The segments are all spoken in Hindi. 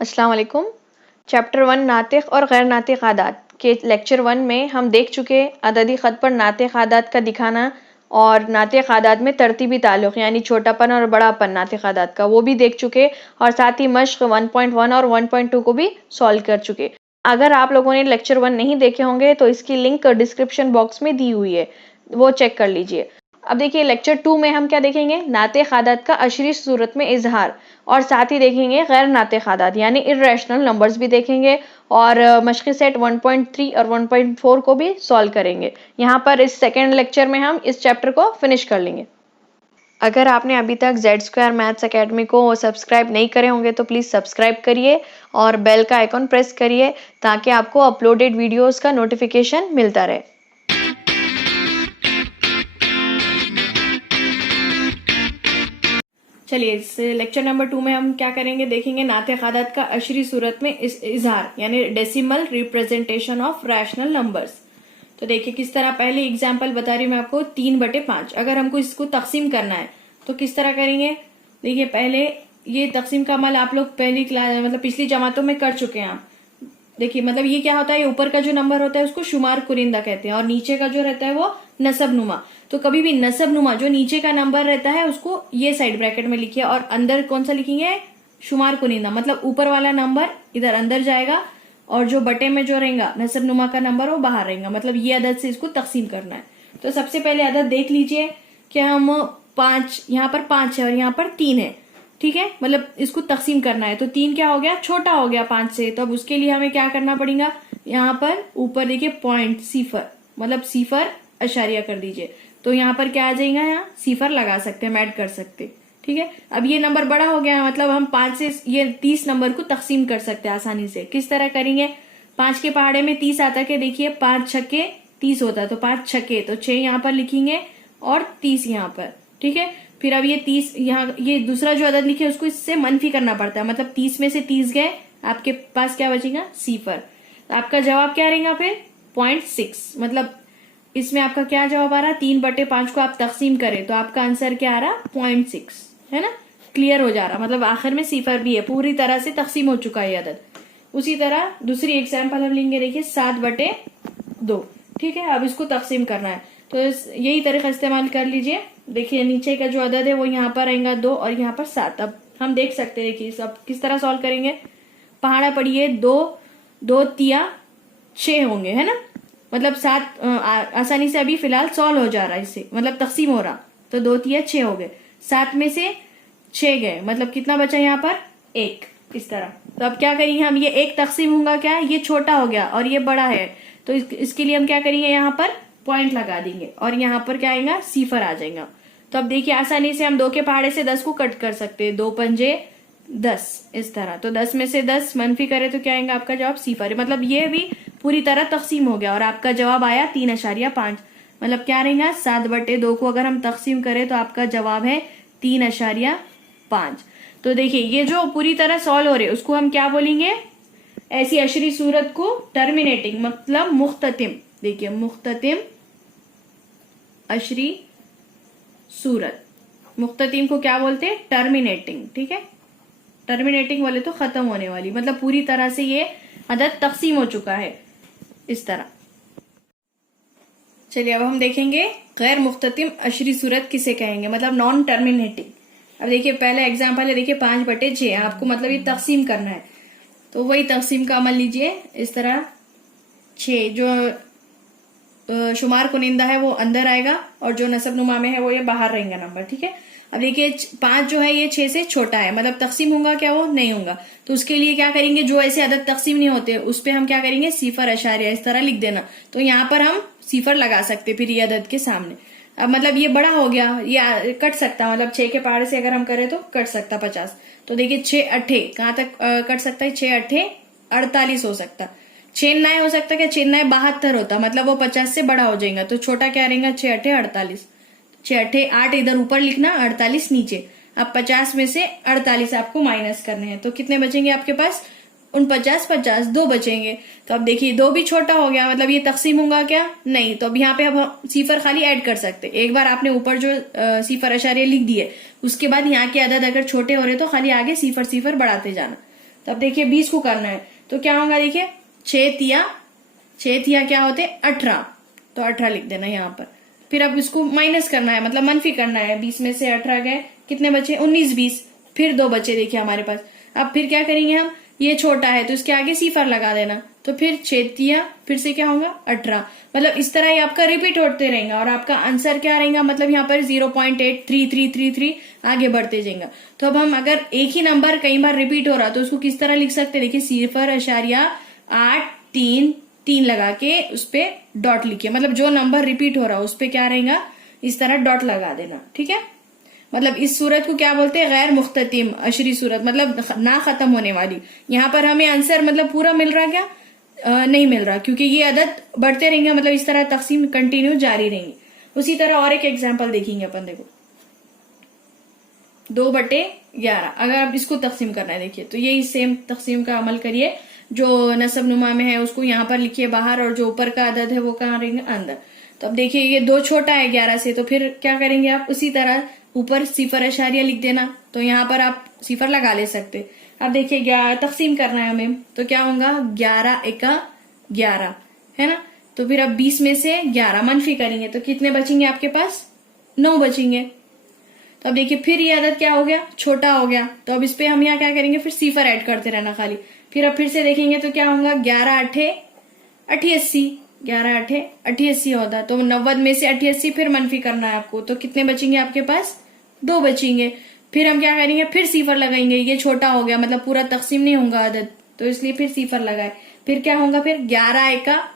अस्सलाम वालेकुम। चैप्टर 1 नातिक़ और गैर नातिक़ आदात के लेक्चर 1 में हम देख चुके अददी ख़त पर नातिक़ आदात का दिखाना और नातिक़ आदात में तरतीबी ताल्लुक़ यानी छोटापन और बड़ापन नातिक़ आदात का वो भी देख चुके और साथ ही मश्क़ 1.1 और 1.2 को भी सॉल्व कर चुके। अगर आप लोगों ने लेक्चर 1 नहीं देखे होंगे तो इसकी लिंक डिस्क्रिप्शन बॉक्स में दी हुई है, वो चेक कर लीजिए। अब देखिए लेक्चर 2 में हम क्या देखेंगे, नातिक़ आदात का अशरी सूरत में इजहार और साथ ही देखेंगे गैर नातिक़ आदात यानी इर्रेशनल नंबर्स भी देखेंगे और मश्क़ी सेट 1.3 और 1.4 को भी सॉल्व करेंगे। यहाँ पर इस सेकेंड लेक्चर में हम इस चैप्टर को फिनिश कर लेंगे। अगर आपने अभी तक Z² मैथ्स अकेडमी को सब्सक्राइब नहीं करे होंगे तो प्लीज़ सब्सक्राइब करिए और बेल का आइकॉन प्रेस करिए ताकि आपको अपलोडेड वीडियोज़ का नोटिफिकेशन मिलता रहे। चलिए इस लेक्चर नंबर 2 में हम क्या करेंगे, देखेंगे नातिक़ आदात का अशरी सूरत में इजहार यानी decimal representation of rational numbers. तो देखिए किस तरह, पहले एग्जांपल बता रही हूँ मैं आपको 3/5। अगर हमको इसको तकसीम करना है तो किस तरह करेंगे, देखिए पहले ये तकसीम का अमल आप लोग पहली क्लास मतलब पिछली जमातों में कर चुके हैं आप। देखिए मतलब ये क्या होता है, ये ऊपर का जो नंबर होता है उसको शुमार कुरिंदा कहते हैं और नीचे का जो रहता है वो नसब नुमा। तो कभी भी नसब नुमा जो नीचे का नंबर रहता है उसको ये साइड ब्रैकेट में लिखिए और अंदर कौन सा लिखेंगे, शुमार कुरिंदा, मतलब ऊपर वाला नंबर इधर अंदर जाएगा और जो बटे में जो रहेगा नसब नुमा का नंबर वो बाहर रहेगा। मतलब ये अदद से इसको तकसीम करना है। तो सबसे पहले अदद देख लीजिए कि हम 5, यहाँ पर 5 है और यहाँ पर 3 है, ठीक है, मतलब इसको तकसीम करना है। तो 3 क्या हो गया, छोटा हो गया 5 से। तो अब उसके लिए हमें क्या करना पड़ेगा, यहाँ पर ऊपर देखिए पॉइंट सिफर, मतलब सिफर अशारिया कर दीजिए। तो यहाँ पर क्या आ जाएगा, यहाँ सिफर लगा सकते हैं, ऐड कर सकते, ठीक है। अब ये नंबर बड़ा हो गया, मतलब हम 5 से ये 30 नंबर को तकसीम कर सकते हैं आसानी से। किस तरह करेंगे, 5 के पहाड़े में 30 आता है, देखिए 5 छक्के 30 होता है, तो 5 छक्के तो 6 यहाँ पर लिखेंगे और 30 यहाँ पर, ठीक है। फिर अब ये 30 यहाँ, ये दूसरा जो अदद लिखे उसको इससे मनफी करना पड़ता है, मतलब 30 में से 30 गए, आपके पास क्या बचेगा, सिफर। तो आपका जवाब क्या रहेगा फिर 0.6। मतलब इसमें आपका क्या जवाब आ रहा, 3/5 को आप तकसीम करें तो आपका आंसर क्या आ रहा, 0.6, है ना। क्लियर हो जा रहा, मतलब आखिर में सिफर भी है, पूरी तरह से तकसीम हो चुका है ये अदद। उसी तरह दूसरी एग्जाम्पल हम लेंगे, देखिए 7/2, ठीक है। अब इसको तकसीम करना है तो यही तरीका इस्तेमाल कर लीजिए। देखिए नीचे का जो अदद है वो यहाँ पर आएगा 2 और यहाँ पर 7। अब हम देख सकते हैं कि सब किस तरह सॉल्व करेंगे। पहाड़ा पढ़िए 2 तिया 6 होंगे, है ना। मतलब 7 आसानी से अभी फिलहाल सॉल्व हो जा रहा है इससे, मतलब तकसीम हो रहा। तो 2 तिया 6 हो गए, 7 में से 6 गए, मतलब कितना बचा यहाँ पर 1, इस तरह। तो अब क्या करेंगे हम, ये 1 तकसीम होगा क्या, ये छोटा हो गया और ये बड़ा है, तो इसके लिए हम क्या करेंगे, यहाँ पर पॉइंट लगा देंगे और यहाँ पर क्या आएगा, सिफर आ जाएगा। तो अब देखिए आसानी से हम 2 के पहाड़े से 10 को कट कर सकते हैं, 2 पंजे 10, इस तरह। तो 10 में से 10 मनफी करे तो क्या आएगा, आपका जवाब सिफर है। मतलब ये भी पूरी तरह तकसीम हो गया और आपका जवाब आया 3.5। मतलब क्या रहेगा, 7/2 को अगर हम तकसीम करें तो आपका जवाब है 3.5। तो देखिए ये जो पूरी तरह सॉल्व हो रहे उसको हम क्या बोलेंगे, ऐसी अशरी सूरत को टर्मिनेटिंग, मतलब मुख्ततिम। देखिए मुख्ततिम अशरी सूरत, मुख्ततिम को क्या बोलते हैं, टर्मिनेटिंग, ठीक है। टर्मिनेटिंग बोले तो खत्म होने वाली, मतलब पूरी तरह से ये अदद तकसीम हो चुका है, इस तरह। चलिए अब हम देखेंगे गैर मुख्ततिम अशरी सूरत किसे कहेंगे, मतलब नॉन टर्मिनेटिंग। अब देखिए पहला एग्जांपल है, देखिए 5/6 आपको मतलब ये तकसीम करना है। तो वही तकसीम का अमल लीजिए इस तरह, 6 जो शुमार कुनिंदा है वो अंदर आएगा और जो नसब नुमा में है वो ये बाहर रहेगा नंबर, ठीक है। अब देखिए 5 जो है ये 6 से छोटा है, मतलब तकसीम होगा क्या, वो नहीं होगा। तो उसके लिए क्या करेंगे, जो ऐसे अदद तकसीम नहीं होते उस पे हम क्या करेंगे, सिफर अशारिया इस तरह लिख देना। तो यहाँ पर हम सिफर लगा सकते फिर ये अदद के सामने। अब मतलब ये बड़ा हो गया, ये कट सकता, मतलब 6 के पहाड़े से अगर हम करें तो कट सकता 50। तो देखिए 6 अट्ठे कहाँ तक कट सकता है, 6 अट्ठे 48 हो सकता, 6 9 हो सकता, क्या 6 9 72 होता, मतलब वो 50 से बड़ा हो जाएगा। तो छोटा क्या रहेगा, 6 अट्ठे 48, 6 अट्ठे 8 इधर ऊपर लिखना, 48 नीचे। अब 50 में से 48 आपको माइनस करने हैं, तो कितने बचेंगे आपके पास, 49 2 बचेंगे। तो अब देखिए 2 भी छोटा हो गया, मतलब ये तकसीम होगा क्या, नहीं। तो अब यहाँ पे अब सिफर खाली ऐड कर सकते, एक बार आपने ऊपर जो सिफर अशारिया लिख दिए उसके बाद यहाँ के अदद अगर छोटे हो रहे तो खाली आगे सिफर बढ़ाते जाना। तो अब देखिए 20 को करना है तो क्या होगा, देखिए 6 तिया क्या होते 18, तो 18 लिख देना यहाँ पर। फिर अब इसको माइनस करना है, मतलब मनफी करना है। 20 में से 18 गए, कितने बचे 19 20, फिर 2 बचे देखिए हमारे पास। अब फिर क्या करेंगे हम, ये छोटा है तो इसके आगे सिफर लगा देना, तो फिर 6 तिया फिर से क्या होगा 18। मतलब इस तरह ही आपका रिपीट होते रहेगा और आपका आंसर क्या रहेगा, मतलब यहाँ पर 0.83333 आगे बढ़ते जाएगा। तो अब हम अगर एक ही नंबर कई बार रिपीट हो रहा तो उसको किस तरह लिख सकते हैं, देखिए 0.833 लगा के उस पे डॉट लिखिए, मतलब जो नंबर रिपीट हो रहा है उस पे क्या रहेगा, इस तरह डॉट लगा देना, ठीक है। मतलब इस सूरत को क्या बोलते हैं, गैर मुख्ततिम अशरी सूरत, मतलब ना खत्म होने वाली। यहाँ पर हमें आंसर मतलब पूरा मिल रहा क्या, नहीं मिल रहा, क्योंकि ये अदद बढ़ते रहेंगे, मतलब इस तरह तकसीम कंटिन्यू जारी रहेंगी। उसी तरह और एक एग्जाम्पल देखेंगे अपन, देखो 2/11 अगर आप इसको तकसीम करना है, देखिए तो यही सेम तकसीम का अमल करिए। जो नसब नुमा में है उसको यहाँ पर लिखिए बाहर, और जो ऊपर का अदद है वो कहाँ रहेंगे, अंदर। तो अब देखिए ये 2 छोटा है 11 से, तो फिर क्या करेंगे आप, उसी तरह ऊपर सिफर अशारिया लिख देना, तो यहाँ पर आप सिफर लगा ले सकते। अब देखिए तकसीम करना है हमें, तो क्या होगा 11 एका 11 है ना। तो फिर अब 20 में से 11 मनफी करेंगे तो कितने बचेंगे आपके पास, 9 बचेंगे। तो अब देखिए फिर ये अदद क्या हो गया, छोटा हो गया, तो अब इस पे हम यहाँ क्या करेंगे, फिर सिफर ऐड करते रहना खाली। फिर अब फिर से देखेंगे तो क्या होगा 11 8 88, 11 8 88 होता, तो 90 में से 88 फिर मनफी करना है आपको, तो कितने बचेंगे आपके पास, 2 बचेंगे। फिर हम क्या करेंगे, फिर सिफर लगाएंगे, ये छोटा हो गया मतलब पूरा तकसीम नहीं होगा अदद, तो इसलिए फिर सिफर लगाए। फिर क्या होगा, फिर 11 एका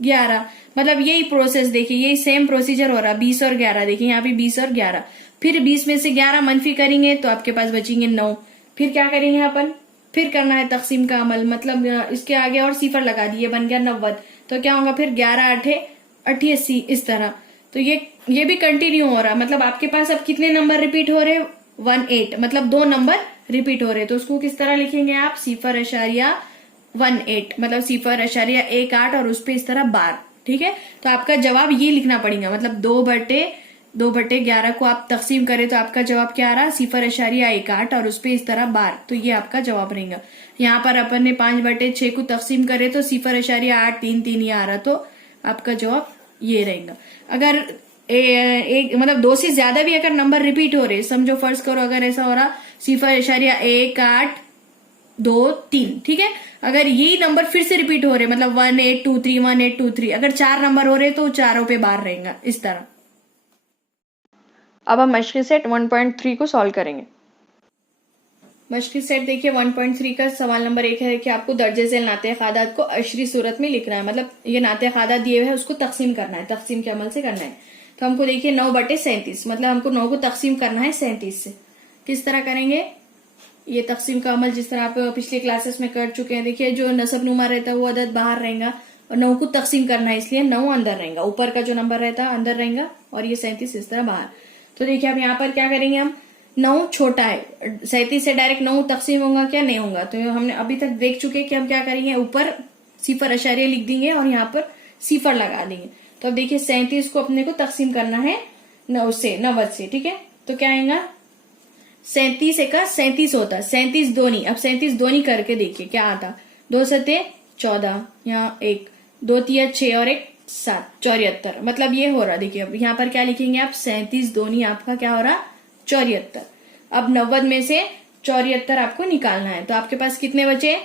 11, मतलब यही प्रोसेस देखिए, यही सेम प्रोसीजर हो रहा, 20 और 11, देखिए यहाँ पे 20 और 11। फिर 20 में से 11 मनफी करेंगे तो आपके पास बचेंगे 9। फिर क्या करेंगे अपन, फिर करना है तकसीम का अमल, मतलब इसके आगे और सिफर लगा दिए, बन गया 90। तो क्या होगा फिर 11 8 88 इस तरह। तो ये भी कंटिन्यू हो रहा, मतलब आपके पास अब कितने नंबर रिपीट हो रहे, 18, मतलब 2 नंबर रिपीट हो रहे। तो उसको किस तरह लिखेंगे आप, 0.18, मतलब 0.18 और उस पे इस तरह बार, ठीक है। तो आपका जवाब ये लिखना पड़ेगा, मतलब 2/11 को आप तकसीम करें तो आपका जवाब क्या आ रहा, 0.18 और उस पे इस तरह बार, तो ये आपका जवाब रहेगा। यहाँ पर अपन ने 5/6 को तकसीम करे तो 0.833 ये आ रहा, तो आपका जवाब ये रहेगा। अगर एक मतलब 2 से ज्यादा भी अगर नंबर रिपीट हो रहे, समझो फर्ज करो अगर ऐसा हो रहा 0.1823, ठीक है। अगर यही नंबर फिर से रिपीट हो रहे, मतलब 1823 अगर 4 नंबर हो रहे तो चारों पे बार रहेगा, इस तरह। अब हम मशक़ी सेट 1.3 को सॉल्व करेंगे। मशक़ी सेट देखिए 1.3 का सवाल नंबर 1 है कि आपको दर्जे झेल नाते ख़ादात को अशरी सूरत में लिखना है, मतलब ये नाते ख़ादात दिए हुए हैं उसको तकसीम करना है, तकसीम के अमल से करना है। तो हमको देखिए 9/37, मतलब हमको 9 को तकसीम करना है 37 से। किस तरह करेंगे ये तकसीम का अमल, जिस तरह आप पिछले क्लासेस में कर चुके हैं। देखिए जो नसब नुमा रहता है वो अदद बाहर रहेगा और 9 को तकसीम करना है, इसलिए 9 अंदर रहेगा, ऊपर का जो नंबर रहता है अंदर रहेगा और ये 37 इस तरह बाहर। तो देखिए अब यहाँ पर क्या करेंगे हम, 9 छोटा है, 37 से डायरेक्ट 9 तकसीम होगा क्या, नहीं होगा। तो हमने अभी तक देख चुके कि हम क्या करेंगे, ऊपर सिफर अशारिया लिख देंगे और यहाँ पर सिफर लगा देंगे। तो अब देखिए 37 को अपने को तकसीम करना है 9 से, 90 से, ठीक है। तो क्या आएगा 37 एका 37 होता, 37 दोनी। अब 37 दोनी करके देखिए क्या आता, 2 सते 14, यहाँ 1, 2 तिया 6 और 1 7, 74, मतलब ये हो रहा। देखिए अब यहाँ पर क्या लिखेंगे आप, 37 दोनी आपका क्या हो रहा 74। अब 90 में से 74 आपको निकालना है, तो आपके पास कितने बचे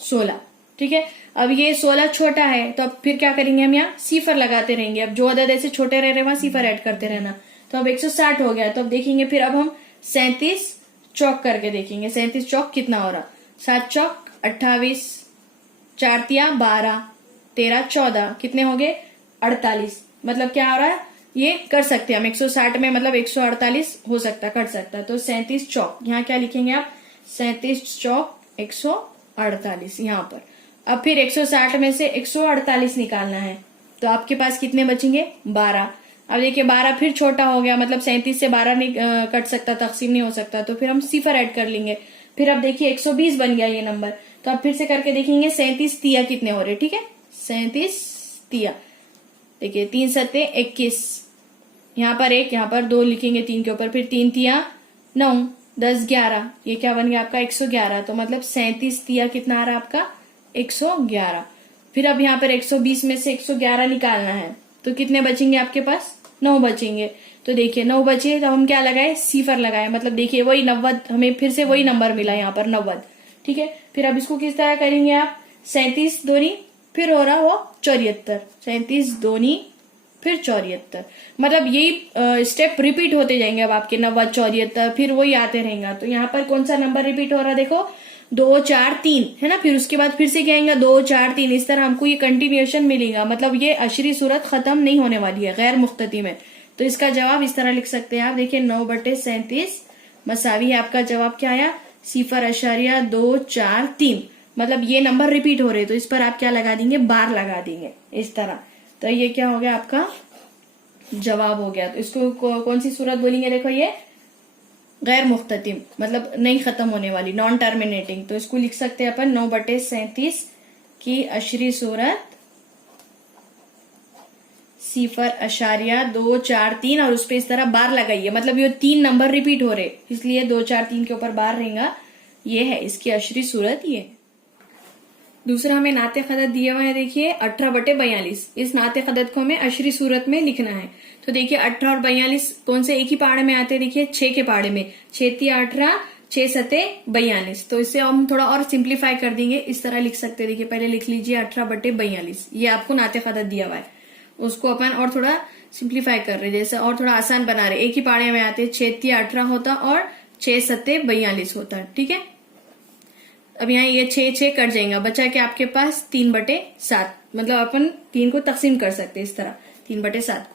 16, ठीक है। अब ये 16 छोटा है, तो अब फिर क्या करेंगे हम, यहाँ सिफर लगाते रहेंगे। अब जो अदद ऐसे छोटे रह रहे वहां सिफर ऐड करते रहना। तो अब 160 हो गया, तो अब देखेंगे फिर अब हम 37 चौक करके देखेंगे, 37 चौक कितना हो रहा, 7 चौक 28, 4 तिया 12, 13 14, कितने हो गए 48। मतलब क्या हो रहा है, ये कर सकते हैं हम 160 में, मतलब 148 हो सकता, कर सकता। तो 37 चौक, यहाँ क्या लिखेंगे आप, 37 चौक 148 यहाँ पर। अब फिर 160 में से 148 निकालना है, तो आपके पास कितने बचेंगे 12। अब देखिए 12 फिर छोटा हो गया, मतलब 37 से 12 नहीं कट सकता, तकसीम नहीं हो सकता, तो फिर हम सिफर ऐड कर लेंगे। फिर अब देखिए 120 बन गया ये नंबर। तो अब फिर से करके देखेंगे 37 तिया कितने हो रहे, ठीक है। 37 तिया देखिए 3 सत्ते 21, यहाँ पर 1, यहाँ पर 2 लिखेंगे 3 के ऊपर, फिर 3 तिया 9, 10 11, ये क्या बन गया आपका 111। तो मतलब 37 दिया कितना आ रहा है आपका 111। फिर अब यहाँ पर 120 में से 111 निकालना है, तो कितने बचेंगे आपके पास 9 बचेंगे। तो देखिए 9 बचे, तो हम क्या लगाए सिफर लगाए, मतलब देखिए वही 90, हमें फिर से वही नंबर मिला यहाँ पर 90। ठीक है, फिर अब इसको किस तरह करेंगे आप 37 दूनी फिर हो रहा वो 74, 37 दूनी फिर 74, मतलब यही स्टेप रिपीट होते जाएंगे अब आपके 90 74 फिर वही आते रहेंगे। तो यहाँ पर कौन सा नंबर रिपीट हो रहा है देखो 2 4 3 है ना, फिर उसके बाद फिर से क्या आएगा 2 4 3, इस तरह हमको ये कंटिन्यूएशन मिलेगा, मतलब ये अशरी सूरत खत्म नहीं होने वाली है गैर मुख्तती में। तो इसका जवाब इस तरह लिख सकते हैं आप, देखिए 9/37 मसावी है आपका जवाब क्या आया 0.243, मतलब ये नंबर रिपीट हो रहे, तो इस पर आप क्या लगा देंगे बार लगा देंगे इस तरह। तो ये क्या हो गया आपका जवाब हो गया। तो इसको कौन सी सूरत बोलेंगे देखो ये गैर मुख्ततिम, मतलब नहीं खत्म होने वाली, नॉन टर्मिनेटिंग। तो इसको लिख सकते हैं अपन 9/37 की अशरी सूरत 0.243 और उस पर इस तरह बार लगाइए, मतलब ये 3 नंबर रिपीट हो रहे इसलिए 2 4 3 के ऊपर बार रहेगा, ये है इसकी अशरी सूरत। ये दूसरा हमें नाते खदत दिया हुआ है, देखिए 18/42, इस नाते खदत को हमें अशरी सूरत में लिखना है। तो देखिए 18 और 42 कौन से एक ही पहाड़े में आते हैं, देखिए 6 के पहाड़े में, 6 18 6 7 42। तो इसे हम थोड़ा और सिंप्लीफाई कर देंगे, इस तरह लिख सकते हैं। देखिए पहले लिख लीजिए 18/42, ये आपको नाते खदत दिया हुआ है, उसको अपन और थोड़ा सिंप्लीफाई कर रहे जैसे और थोड़ा आसान बना रहे। एक ही पहाड़े में आते 6 18 होता और 6 7 42 होता, ठीक है। अब यहाँ ये 6 6 कट जाएगा, बचा के आपके पास 3/7, मतलब अपन 3 को तकसीम कर सकते हैं इस तरह 3/7।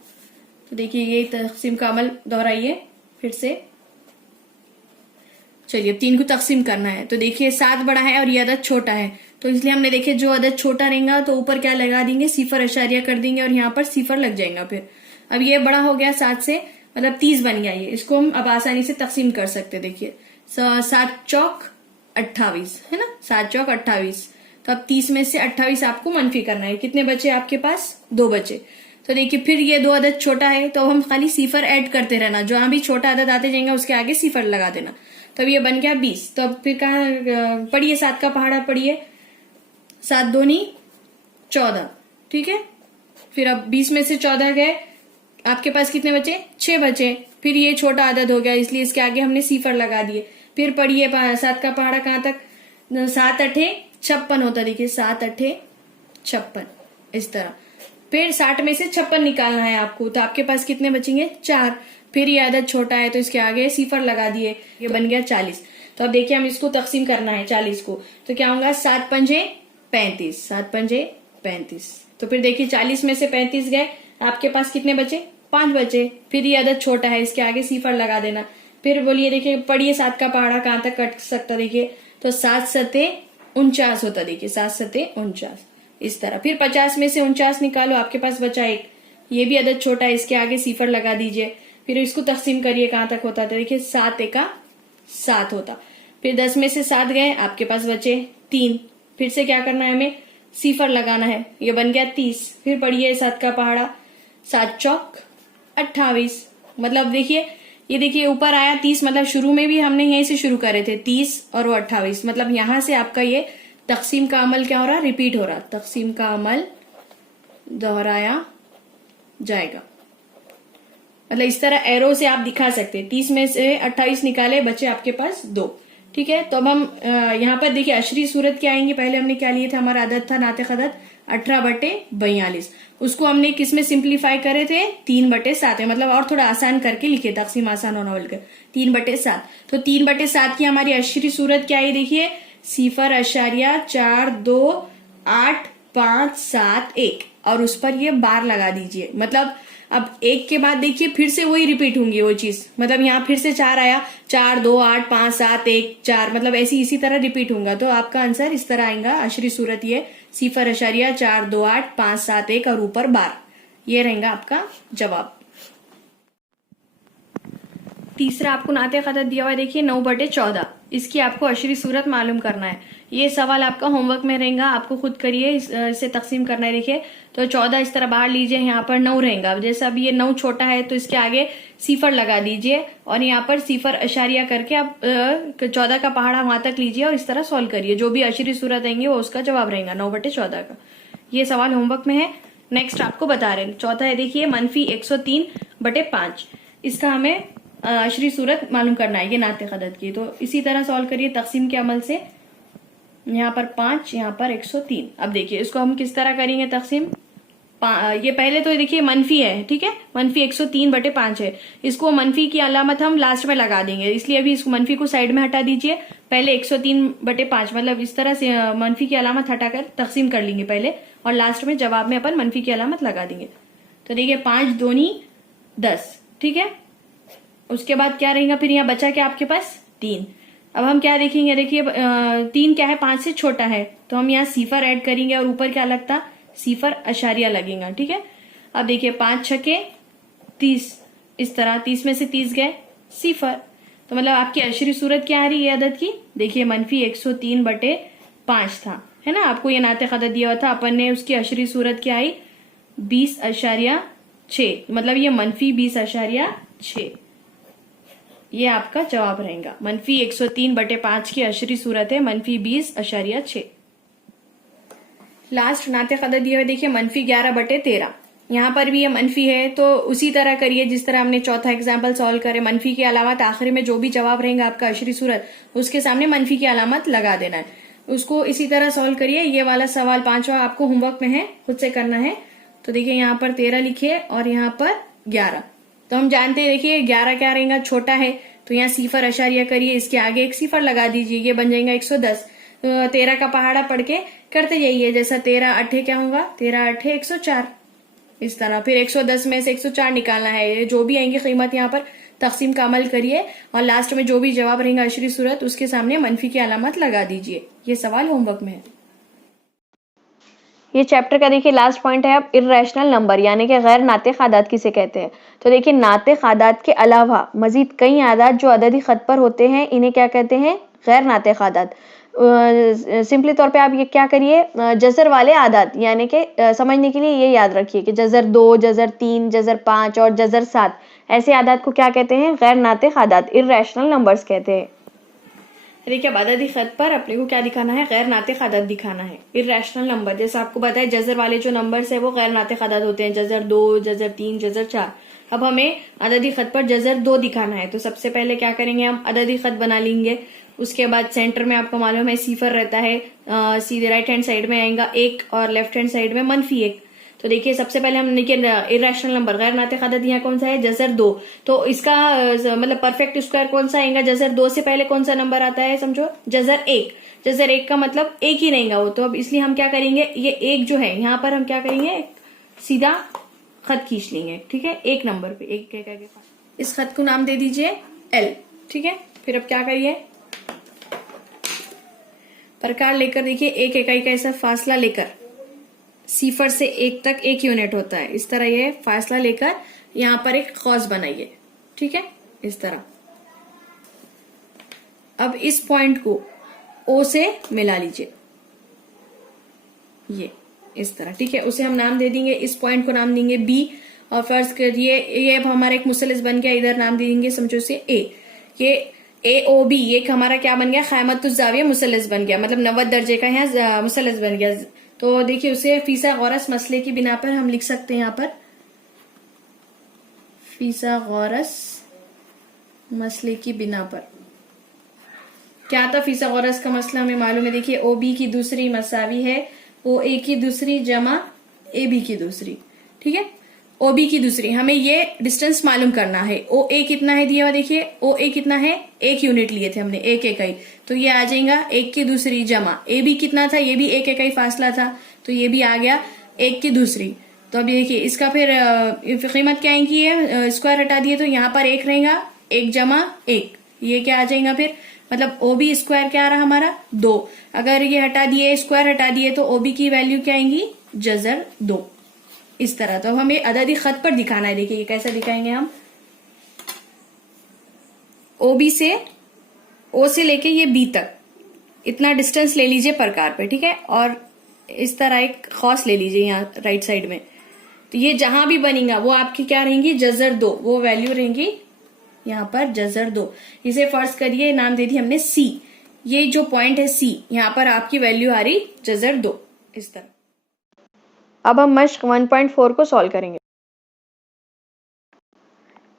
तो देखिए ये तकसीम का अमल दोहराइए फिर से। चलिए 3 को तकसीम करना है, तो देखिए 7 बड़ा है और ये अदद छोटा है, तो इसलिए हमने देखिए जो अदद छोटा रहेगा तो ऊपर क्या लगा देंगे 0.0 कर देंगे और यहाँ पर 0 लग जाएगा। फिर अब ये बड़ा हो गया 7 से, मतलब 30 बन गया ये, इसको हम अब आसानी से तकसीम कर सकते हैं। देखिए 7 चौक 28 है ना, 7 चौक 28, तो अब 30 में से 28 आपको मनफी करना है, कितने बचे आपके पास 2 बचे। तो देखिए फिर ये 2 अदद छोटा है तो हम खाली 0 ऐड करते रहना, जहां भी छोटा अदद आते जाएंगे उसके आगे 0 लगा देना। तो अब ये बन गया 20। तो अब फिर कहाँ पढ़िए 7 का पहाड़ा पढ़िए, 7 दूनी 14, ठीक है। फिर अब 20 में से 14 गए, आपके पास कितने बचे 6 बचे। फिर ये छोटा अदद हो गया इसलिए इसके आगे हमने 0 लगा दिए। फिर पढ़िए 7 का पहाड़ा कहाँ तक 7 8 56 होता, देखिए 7 8 56 इस तरह। फिर 60 में से 56 निकालना है आपको, तो आपके पास कितने बचेंगे 4। फिर ये अदद छोटा है तो इसके आगे 0 लगा दिए, ये बन गया 40। तो अब देखिए हम इसको तकसीम करना है 40 को, तो क्या होगा 7 पंजे 35, 7 पंजे 35। तो फिर देखिए 40 में से 35 गए, आपके पास कितने बचे 5 बचे। फिर ये अदद छोटा है इसके आगे 0 लगा देना। फिर बोलिए देखिए पढ़िए 7 का पहाड़ा कहाँ तक कट सकता, देखिए तो 7 7 49 होता, देखिए 7 7 49 इस तरह। फिर 50 में से 49 निकालो, आपके पास बचा 1, ये भी अदद छोटा है इसके आगे 0 लगा दीजिए। फिर इसको तकसीम करिए कहाँ तक होता था, देखिए 7 1 7 होता। फिर 10 में से 7 गए, आपके पास बचे 3। फिर से क्या करना है हमें 0 लगाना है, ये बन गया 30। फिर पढ़िए 7 का पहाड़ा 7 चौक 28, मतलब देखिए ये देखिए ऊपर आया 30, मतलब शुरू में भी हमने यहीं से शुरू करे थे 30 और वो 28, मतलब यहां से आपका ये तकसीम का अमल क्या हो रहा रिपीट हो रहा, तकसीम का अमल दोहराया जाएगा। मतलब इस तरह एरो से आप दिखा सकते हैं। 30 में से 28 निकाले, बचे आपके पास 2, ठीक है। तो अब हम यहाँ पर देखिए अशरी सूरत क्या आएंगे, पहले हमने क्या लिए थे, हमारा अदद था नाते खदत 18/42, उसको हमने किसमें सिंप्लीफाई करे थे 3/7 में, मतलब और थोड़ा आसान करके लिखे, तकसीम आसान होना बोलकर 3/7। तो 3/7 की हमारी अशरी सूरत क्या है, देखिए 0.42857 और उस पर ये बार लगा दीजिए। मतलब अब 1 के बाद देखिए फिर से वही रिपीट होंगी वो चीज, मतलब यहाँ फिर से 4 आया, 4 2 8 5 7 1 4, मतलब ऐसी इसी तरह रिपीट होगा। तो आपका आंसर इस तरह आएगा अशरी सूरत ये 0.42857 और ऊपर बार, ये रहेगा आपका जवाब। तीसरा आपको नाते खदत दिया हुआ है, देखिए 9/14, इसकी आपको अशरी सूरत मालूम करना है। ये सवाल आपका होमवर्क में रहेगा, आपको खुद करिए, इसे तकसीम करना है। देखिए तो 14 इस तरह बाहर लीजिए, यहाँ पर 9 रहेगा। जैसे अब ये 9 छोटा है तो इसके आगे सिफर लगा दीजिए और यहाँ पर सिफर अशारिया करके आप 14 का पहाड़ा वहां तक लीजिए और इस तरह सॉल्व करिए। जो भी अशरी सूरत आएंगे वो उसका जवाब रहेगा 9/14 का। ये सवाल होमवर्क में है। नेक्स्ट आपको बता रहे हैं, चौथा है देखिए -103/5, इसका हमें अशरी सूरत मालूम करना है, ये नाते खदत की। तो इसी तरह सॉल्व करिए तकसीम के अमल से। यहाँ पर 5, यहाँ पर 103। अब देखिए इसको हम किस तरह करेंगे तकसीम। ये पहले तो देखिए मनफी है, ठीक है, -103/5 है। इसको मनफी की अलामत हम लास्ट में लगा देंगे, इसलिए अभी इस मनफी को साइड में हटा दीजिए। पहले 103/5 मतलब इस तरह से मनफी की अलामत हटाकर तकसीम कर लेंगे पहले, और लास्ट में जवाब में अपन मनफी की अलामत लगा देंगे। तो देखिए 5 दूनी 10, ठीक है। उसके बाद क्या रहेगा फिर, यहाँ बचा क्या आपके पास 3। अब हम क्या देखेंगे, देखिए 3 क्या है, 5 से छोटा है, तो हम यहाँ सिफर ऐड करेंगे और ऊपर क्या लगता, सिफर अशारिया लगेगा, ठीक है। अब देखिए 5 छके 30, इस तरह 30 में से 30 गए सिफर, तो मतलब आपकी अशरी सूरत क्या आ रही है अदद की, देखिए -103/5 था, है ना। आपको ये नाते खदत दिया हुआ था, अपन ने उसकी अशरी सूरत क्या आई 20.6, मतलब ये -20.6, ये आपका जवाब रहेगा। -103/5 की अशरी सूरत है -20.6। लास्ट नाते खदत दिए हुए देखिए -11/13, यहाँ पर भी ये मनफी है, तो उसी तरह करिए जिस तरह हमने चौथा एग्जाम्पल सॉल्व करे। मनफी की अलामत आखिरी में जो भी जवाब रहेगा आपका अशरी सूरत, उसके सामने मनफी की अलामत लगा देना है। उसको इसी तरह सॉल्व करिए। ये वाला सवाल 5वां आपको होमवर्क में है, खुद से करना है। तो देखिए यहाँ पर 13 लिखिए और यहाँ पर 11। तो हम जानते हैं देखिए 11 क्या रहेगा, छोटा है, तो यहाँ सिफर अशारिया करिए, इसके आगे एक सिफर लगा दीजिए, ये बन जाएगा 110। तो 13 का पहाड़ा पढ़ के करते जाइए, जैसा 13 8 क्या होगा, 13 8 104, इस तरह। फिर 110 में से 104 निकालना है, जो भी आएंगे कीमत यहाँ पर तकसीम का अमल करिए और लास्ट में जो भी जवाब रहेगा अशरी सूरत, उसके सामने मनफी की अलामत लगा दीजिए। ये सवाल होमवर्क में है। ये चैप्टर का देखिए लास्ट पॉइंट है अब इर्रेशनल नंबर, यानी कि गैर नाते खादात किसे कहते हैं। तो देखिए नाते खादात के अलावा मजीद कई आदात जो अददी खत पर होते हैं, इन्हें क्या कहते हैं, गैर नाते खादात। सिंपली तौर पे आप ये क्या करिए, जजर वाले आदात, यानी कि समझने के लिए ये याद रखिए कि जजर 2, जजर 3, जजर 5 और जजर 7, ऐसे आदात को क्या कहते हैं, गैर नाते खादात, इर्रेशनल नंबर्स कहते हैं। देखिए अब अददी खत पर अपने को क्या दिखाना है, गैर नाते खादात दिखाना है, इर्रेशनल नंबर। जैसे आपको बताया जजर वाले जो नंबर्स है वो गैर नाते खादात होते हैं, जजर 2, जजर 3, जजर 4। अब हमें अददी खत पर जजर 2 दिखाना है, तो सबसे पहले क्या करेंगे, हम अददी खत बना लेंगे। उसके बाद सेंटर में आपको मालूम है सिफर रहता है, सीधे राइट हैंड साइड में आएगा 1 और लेफ्ट हैंड साइड में -1। तो देखिए सबसे पहले हम इर्रेशनल नंबर गैर नाते खादात यहाँ कौन सा है, जजर 2। तो इसका मतलब परफेक्ट स्क्वायर कौन सा आएगा, जजर 2 से पहले कौन सा नंबर आता है, समझो जजर 1। जजर 1 का मतलब 1 ही रहेगा वो, तो अब इसलिए हम क्या करेंगे, ये 1 जो है यहाँ पर हम क्या करेंगे, सीधा खत खींच लेंगे, ठीक है, 1 नंबर पे 1 इस खत को नाम दे दीजिए L, ठीक है। फिर अब क्या करिए, प्रकार लेकर देखिए 1 इकाई का ऐसा फासला लेकर, सिफर से 1 तक 1 यूनिट होता है, इस तरह ये फासला लेकर यहाँ पर एक कौस बनाइए, ठीक है, इस तरह। अब इस पॉइंट को O से मिला लीजिए, ये इस तरह, ठीक है। उसे हम नाम दे देंगे, इस पॉइंट को नाम देंगे B, और फर्ज करिए ये अब हमारा एक मुसल्लस बन गया, इधर नाम दे देंगे समझो से A। ये AOB ये हमारा क्या बन गया, क़यामतुज़्ज़ाविया मुसल्लस बन गया, मतलब 90 दर्जे का यहाँ मुसल्लस बन गया। तो देखिए उसे फिसागोरस मसले की बिना पर हम लिख सकते हैं, यहाँ पर फिसागोरस मसले की बिना पर क्या था, फिसागोरस का मसला हमें मालूम है। देखिए OB की दूसरी मसावी है OA की दूसरी जमा AB की दूसरी, ठीक है। OB की दूसरी, हमें ये डिस्टेंस मालूम करना है। OA कितना है दिया हुआ, देखिए OA कितना है, 1 यूनिट लिए थे हमने, 1 इकाई, तो ये आ जाएगा 1 की दूसरी जमा AB कितना था, ये भी 1 इकाई फासला था, तो ये भी आ गया 1 की दूसरी। तो अब देखिए इसका फिर कीमत क्या आएगी, ये स्क्वायर हटा दिए तो यहाँ पर 1 रहेगा, 1 जमा 1, ये क्या आ जाएगा फिर, मतलब OB स्क्वायर क्या आ रहा हमारा 2। अगर ये हटा दिए, स्क्वायर हटा दिए, तो OB की वैल्यू क्या आएंगी, जजर 2, इस तरह। तो हमें अददी खत पर दिखाना है, देखिए ये कैसे दिखाएंगे हम, OB से O से लेके ये B तक इतना डिस्टेंस ले लीजिए प्रकार पे, ठीक है। और इस तरह एक खौस ले लीजिए यहाँ राइट साइड में। तो ये जहां भी बनेगा वो आपकी क्या रहेंगी, जजर 2, वो वैल्यू रहेंगी यहाँ पर जजर 2। इसे फर्ज करिए नाम दे दी हमने C। ये जो पॉइंट है C, यहाँ पर आपकी वैल्यू आ रही जजर 2, इस तरह। अब हम मश्क 1.4 को सॉल्व करेंगे।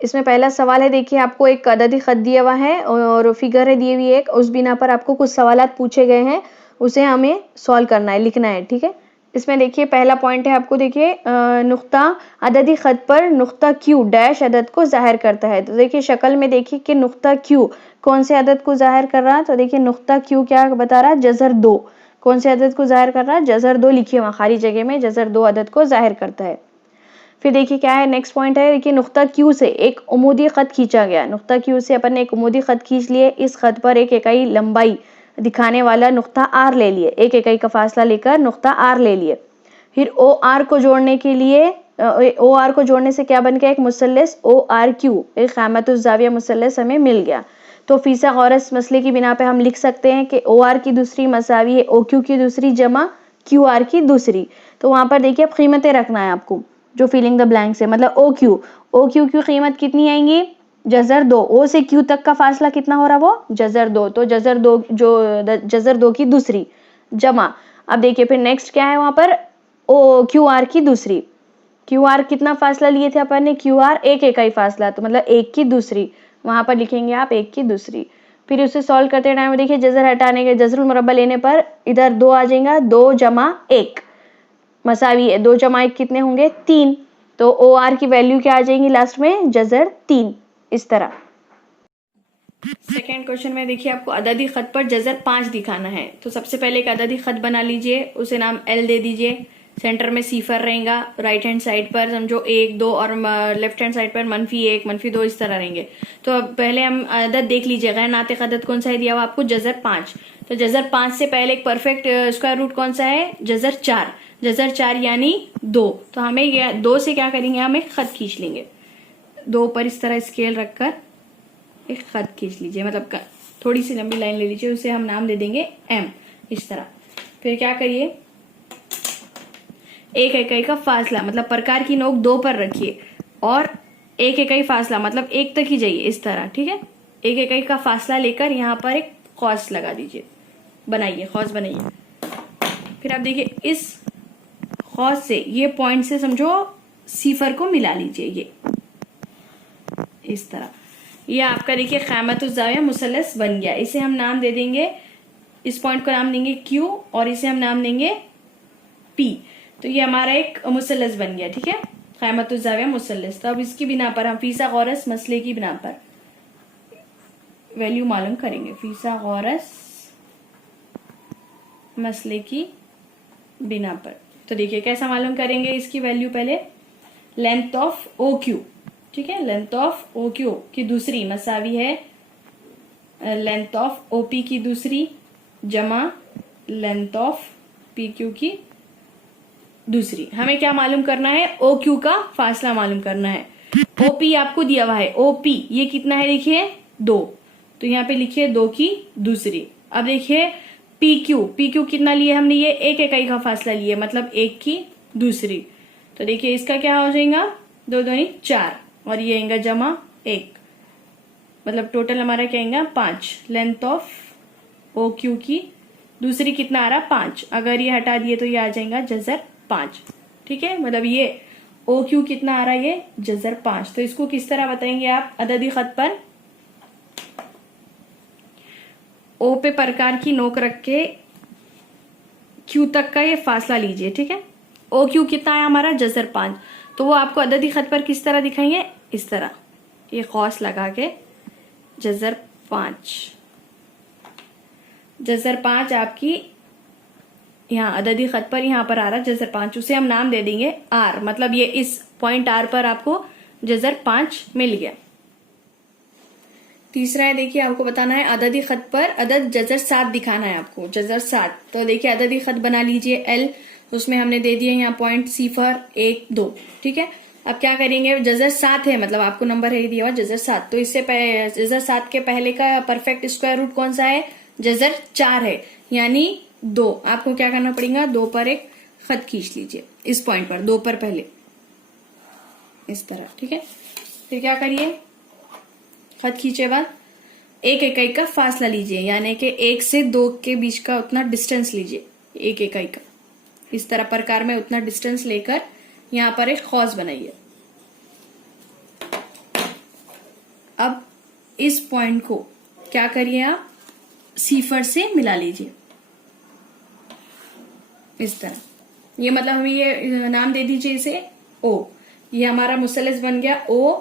इसमें पहला सवाल है, देखिए आपको एक अददी खत दिया हुआ है और फिगर है दी हुई एक, उस बिना पर आपको कुछ सवालात पूछे गए हैं, उसे हमें सॉल्व करना है, लिखना है, ठीक है। इसमें देखिए पहला पॉइंट है आपको, देखिए नुक्ता अददी खत पर नुक्ता क्यू डैश अदद को जाहिर करता है। तो देखिए शक्ल में देखिए कि नुक्ता क्यू कौन से अदद को जाहिर कर रहा है। तो देखिए नुक्ता क्यू क्या बता रहा है, जजर 2। कौन से अदद को जाहिर कर रहा है, जजर 2 लिखिए वहां खाली जगह में, जजर 2 अदद को जाहिर करता है। फिर देखिए क्या है नेक्स्ट पॉइंट है, देखिए नुक्ता क्यू से एक उमूदी खत खींचा गया। नुक्ता क्यू से अपन ने एक उमूदी खत खींच लिए, इस खत पर एक इकाई लंबाई दिखाने वाला नुक्ता आर ले लिए, एक इकाई का फासला लेकर नुक्ता आर ले लिए। फिर ओ आर को जोड़ने के लिए, ओ आर को जोड़ने से क्या बन गया, एक मुसल्लस ओ आर क्यू, एक क़ामतुज़्ज़ाविया मुसल्लस हमें मिल गया। तो फीसा गौरस मसले की बिना पे हम लिख सकते हैं कि ओ आर की दूसरी मसावी है ओ क्यू की दूसरी जमा क्यू आर की दूसरी। तो वहां पर देखिए अब कीमतें रखना है आपको, जो फिलिंग द ब्लैंक्स है, मतलब ओ क्यू की कीमत कितनी आएंगी, जजर 2। ओ से क्यू तक का फासला कितना हो रहा, वो जजर 2, तो जजर 2 जो जजर 2 की दूसरी जमा। अब देखिए फिर नेक्स्ट क्या है वहां पर, ओ क्यू आर की दूसरी, क्यू आर कितना फासला लिए थे अपन ने, क्यू आर एक इकाई फासला, तो मतलब एक की दूसरी, वहां पर लिखेंगे आप एक की दूसरी। फिर उसे सॉल्व करते टाइम देखिए जजर हटाने के, जजरुल मुरब्बा लेने पर इधर 2 आ जाएगा, 2 जमा 1 मसावी है, 2 जमा 1 कितने होंगे, 3। तो ओ आर की वैल्यू क्या आ जाएंगी लास्ट में, जजर 3, इस तरह। सेकेंड क्वेश्चन में देखिए आपको अददी खत पर जजर 5 दिखाना है। तो सबसे पहले एक अददी खत बना लीजिए, उसे नाम L दे दीजिए। सेंटर में सिफर रहेगा, राइट हैंड साइड पर समझो 1 2 और लेफ्ट हैंड साइड पर -1 -2 इस तरह रहेंगे। तो अब पहले हम अदद देख लीजिए, गैर नातिक अदद कौन सा है दिया हुआ आपको, जजर 5। तो जजर 5 से पहले एक परफेक्ट स्क्वायर रूट कौन सा है, जजर 4। जजर 4 यानी 2। तो हमें 2 से क्या करेंगे, हम एक खत खींच लेंगे, 2 पर इस तरह स्केल रखकर एक खत खींच लीजिए, मतलब थोड़ी सी लंबी लाइन ले लीजिए, उसे हम नाम दे देंगे M, इस तरह। फिर क्या करिए, एक इकाई का फासला मतलब प्रकार की नोक 2 पर रखिए और एक इकाई फासला मतलब 1 तक ही जाइए, इस तरह, ठीक है। एक इकाई का फासला लेकर यहाँ पर एक खौस लगा दीजिए, बनाइए, खौस बनाइए। फिर आप देखिए इस खौस से ये पॉइंट से समझो सिफर को मिला लीजिए, ये इस तरह। ये आपका देखिए क़ामतुज़्ज़ाविया मुसल्लस बन गया। इसे हम नाम दे देंगे, इस पॉइंट को नाम देंगे Q और इसे हम नाम देंगे P। तो ये हमारा एक मुसल्लस बन गया, ठीक है, क़ामतुज़्ज़ाविया मुसल्लस। तो अब इसकी बिना पर हम फीसा गौरस मसले की बिना पर वैल्यू मालूम करेंगे, फीसा गौरस मसले की बिना पर। तो देखिए कैसा मालूम करेंगे इसकी वैल्यू, पहले लेंथ ऑफ ओ क्यू, ठीक है, लेंथ ऑफ ओ क्यू की दूसरी मसावी है लेंथ ऑफ ओपी की दूसरी जमा लेंथ ऑफ पी क्यू की दूसरी। हमें क्या मालूम करना है, ओ क्यू का फासला मालूम करना है। ओपी आपको दिया हुआ है, ओपी ये कितना है देखिए 2, तो यहाँ पे लिखिए 2 की दूसरी। अब देखिए पी क्यू कितना लिए हमने, ये एक इकाई का फासला लिए, मतलब 1 की दूसरी। तो देखिए इसका क्या हो जाएगा, 2 दूनी 4 और ये आएगा जमा 1, मतलब टोटल हमारा क्या आएगा 5। लेंथ ऑफ ओ क्यू की दूसरी कितना आ रहा 5, अगर ये हटा दिए तो ये आ जाएगा जजर 5, ठीक है, मतलब ये ओ क्यू कितना आ रहा है, ये जजर 5। तो इसको किस तरह बताएंगे आप, अददी खत पर ओ पे प्रकार की नोक रख के क्यू तक का ये फासला लीजिए, ठीक है। ओ क्यू कितना है हमारा, जजर 5। तो वो आपको अददी खत पर किस तरह दिखाएंगे, इस तरह, ये खौस लगा के जजर 5। जजर 5 आपकी यहाँ अददी खत पर यहाँ पर आ रहा जजर 5, उसे हम नाम दे देंगे R, मतलब ये इस पॉइंट R पर आपको जजर 5 मिल गया। तीसरा है, देखिए आपको बताना है अददी खत पर अदद जजर 7 दिखाना है आपको, जजर 7। तो देखिए अददी खत बना लीजिए L, उसमें हमने दे दिए यहाँ पॉइंट सिफर 1 2, ठीक है। अब क्या करेंगे, जजर 7 है, मतलब आपको नंबर है दिया हुआ जजर 7, तो इससे जजर 7 के पहले का परफेक्ट स्क्वायर रूट कौन सा है, जजर 4 है, यानी 2। आपको क्या करना पड़ेगा, 2 पर एक खत खींच लीजिए, इस पॉइंट पर 2 पर पहले इस तरह, ठीक है। फिर क्या करिए, खत खींचे बाद एक इकाई का फासला लीजिए, यानी कि 1 से 2 के बीच का उतना डिस्टेंस लीजिए, एक इकाई का, इस तरह प्रकार में उतना डिस्टेंस लेकर यहां पर एक खौस बनाइए। अब इस पॉइंट को क्या करिए, आप सीफर से मिला लीजिए इस तरह। ये मतलब हमें ये नाम दे दीजिए इसे ओ, ये हमारा मुसल्लस बन गया ओ,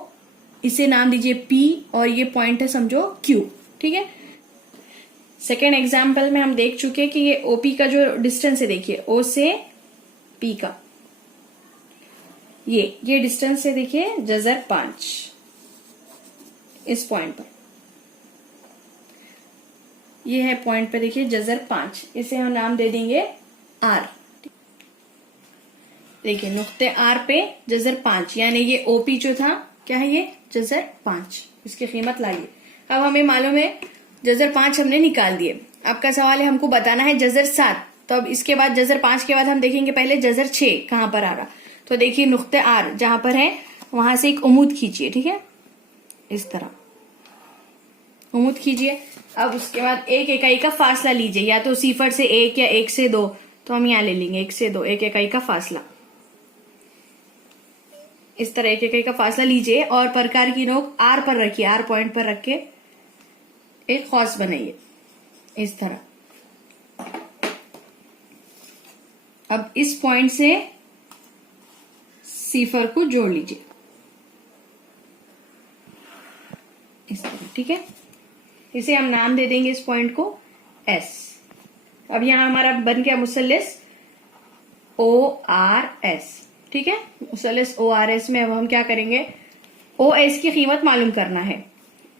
इसे नाम दीजिए पी, और ये पॉइंट है समझो क्यू, ठीक है। सेकेंड एग्जाम्पल में हम देख चुके कि ये ओपी का जो डिस्टेंस है, देखिए ओ से पी का ये डिस्टेंस है, देखिए जजर 5 इस पॉइंट पर, ये है पॉइंट पे, देखिए जजर 5, इसे हम नाम दे देंगे आर। देखिए नुक्ते आर पे जजर 5, यानी ये ओपी जो था क्या है, ये जजर 5, इसकी कीमत लाइए। अब हमें मालूम है जजर 5 हमने निकाल दिए। आपका सवाल है हमको बताना है जजर 7, तो अब इसके बाद जजर 5 के बाद हम देखेंगे पहले जजर 6 कहां पर आ रहा। तो देखिए नुक्ते आर जहां पर है वहां से एक उम्मीद खींचिए, ठीक है, इस तरह उम्मीद खींचिए। अब उसके बाद एक इकाई का फासला लीजिए, या तो सिफर से 1 या 1 से 2, तो हम यहां ले लेंगे 1 से 2, एक इकाई का फासला, इस तरह एक इकाई का फासला लीजिए और प्रकार की नोक आर पर रखिए, आर पॉइंट पर रख के एक खौस बनाइए इस तरह। अब इस पॉइंट से सिफर को जोड़ लीजिए इस तरह, ठीक है। इसे हम नाम दे देंगे इस पॉइंट को एस। अब यहां हमारा बन गया मुसल्लिस ओ आर एस, ठीक है। मुसल्लिस ओ आर एस में अब हम क्या करेंगे, ओ एस की कीमत मालूम करना है।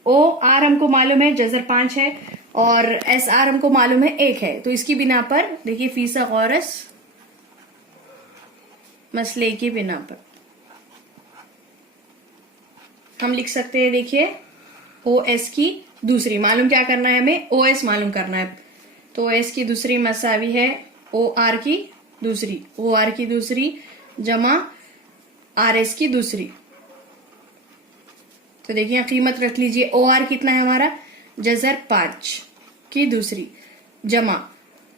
ओ आर हमको मालूम है जजर 5 है, और एस आर हमको मालूम है 1 है, तो इसकी बिना पर देखिए फीसा गौरस मसले की बिना पर हम लिख सकते हैं, देखिए ओ एस की दूसरी मालूम क्या करना है, हमें ओ एस मालूम करना है, तो ओ एस की दूसरी मसावी है ओ आर की दूसरी, ओ आर की दूसरी जमा आर एस की दूसरी। तो देखिए कीमत रख लीजिए, ओ आर कितना है हमारा, जजर 5 की दूसरी, जमा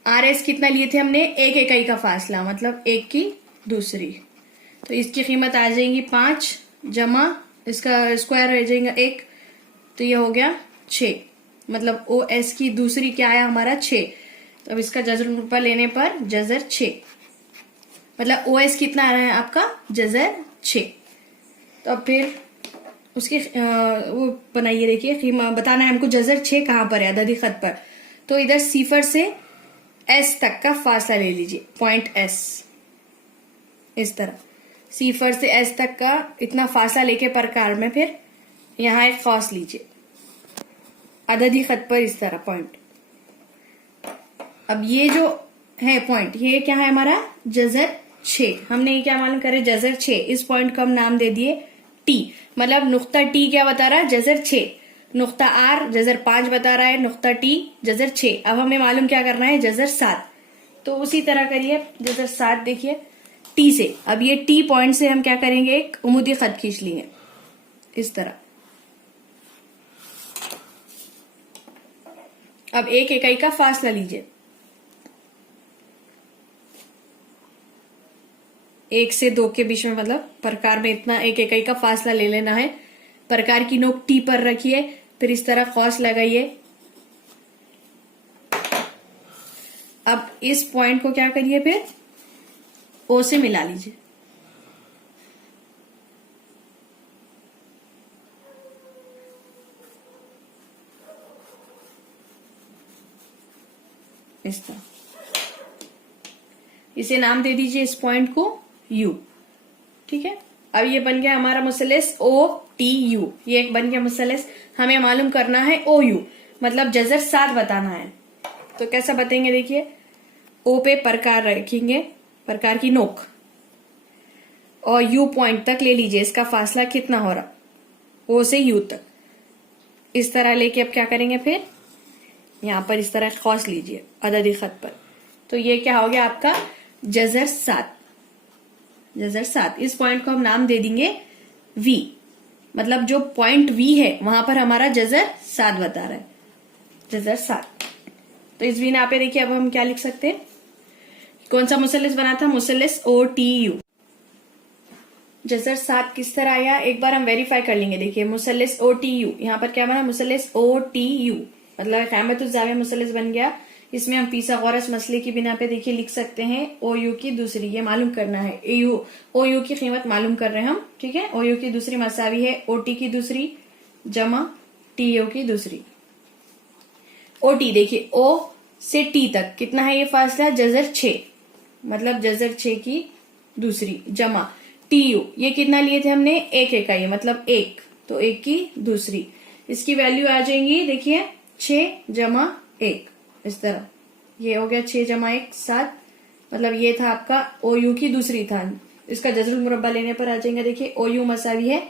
आर एस कितना लिए थे हमने, एक इकाई का फासला, मतलब 1 की दूसरी, तो इसकी कीमत आ जाएगी 5 जमा इसका स्क्वायर रह जाएगा 1, तो ये हो गया 6, मतलब ओ एस की दूसरी क्या आया हमारा 6। तो अब इसका जजर रुपया लेने पर जजर 6, मतलब ओ एस कितना आ रहा है आपका, जजर 6। तो अब फिर उसकी वो बनाइए, देखिए बताना है हमको जजर 6 कहां पर है अददी खत पर। तो इधर सिफर से एस तक का फासला ले लीजिए, पॉइंट एस, इस तरह सिफर से एस तक का इतना फासला लेके प्रकार में फिर यहां एक खौस लीजिए अददी खत पर, इस तरह पॉइंट। अब ये जो है पॉइंट, ये क्या है हमारा जजर 6, हमने ये क्या मालूम करे जजर 6, इस पॉइंट को हम नाम दे दिए टी, मतलब नुक्ता टी क्या बता रहा है, जजर 6, नुक्ता आर जजर 5 बता रहा है, नुक्ता टी जजर 6। अब हमें मालूम क्या करना है, जजर 7, तो उसी तरह करिए जजर 7, देखिए टी से। अब ये टी पॉइंट से हम क्या करेंगे, एक उम्मीदी खत खींच लेंगे इस तरह। अब एक इकाई का फासला लीजिए, 1 से 2 के बीच में, मतलब प्रकार में इतना एक इकाई का फासला ले लेना है। प्रकार की नोक टी पर रखिए, फिर इस तरह खौस लगाइए। अब इस पॉइंट को क्या करिए, फिर ओ से मिला लीजिए, इस तरह। इसे नाम दे दीजिए इस पॉइंट को यू, ठीक है। अब ये बन गया हमारा मुसल्लिस ओ टी यू, ये एक बन गया मुसल्लिस। हमें मालूम करना है ओ यू, मतलब जजर 7 बताना है। तो कैसा बताएंगे, देखिए ओ पे प्रकार रखेंगे, प्रकार की नोक, और यू पॉइंट तक ले लीजिए। इसका फासला कितना हो रहा, ओ से यू तक। इस तरह लेके अब क्या करेंगे, फिर यहां पर इस तरह खौस लीजिए अददी खत पर। तो ये क्या हो गया आपका जजर 7। जजर 7, इस पॉइंट को हम नाम दे देंगे वी, मतलब जो पॉइंट वी है वहां पर हमारा जजर 7 बता रहा है, जजर 7। तो इस बिना पे देखिए अब हम क्या लिख सकते हैं, कौन सा मुसल्लिस बना था, मुसल्लिस OTU। जजर 7 किस तरह आया, एक बार हम वेरीफाई कर लेंगे। देखिए मुसल्लिस OTU, यहाँ पर क्या बना, मुसल्लिस OTU, मतलब क़यामतुज़्ज़ाविया मुसल्लिस बन गया। इसमें हम पीसागोरस मसले की बिना पे देखिए लिख सकते हैं OU की दूसरी, ये मालूम करना है, OU की कीमत मालूम कर रहे हैं हम, ठीक है। OU की दूसरी मसावी है OT की दूसरी जमा TO की दूसरी। OT देखिए O से T तक कितना है ये फासला, जजर 6, मतलब जजर 6 की दूसरी जमा TU, ये कितना लिए थे हमने, 1 इकाई, मतलब 1, तो 1 की दूसरी। इसकी वैल्यू आ जाएंगी देखिए 6 जमा 1, इस तरह ये हो गया 6 जमा 1 7, मतलब ये था आपका OU की दूसरी था। इसका जजरुल मुरब्बा लेने पर आ जाएंगे, देखिए OU मसावी है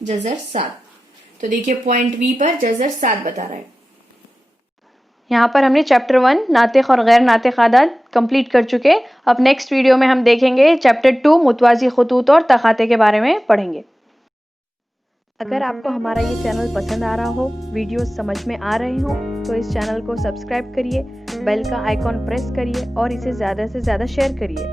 जजर 7। तो देखिए पॉइंट वी पर जजर 7 बता रहा है। यहाँ पर हमने चैप्टर 1 नातिक और गैर नातिक आदाद कंप्लीट कर चुके। अब नेक्स्ट वीडियो में हम देखेंगे चैप्टर 2 मुतवाज़ी खुतूत और तखाते के बारे में पढ़ेंगे। अगर आपको हमारा ये चैनल पसंद आ रहा हो, वीडियो समझ में आ रहे हो, तो इस चैनल को सब्सक्राइब करिए, बेल का आइकॉन प्रेस करिए और इसे ज़्यादा से ज़्यादा शेयर करिए।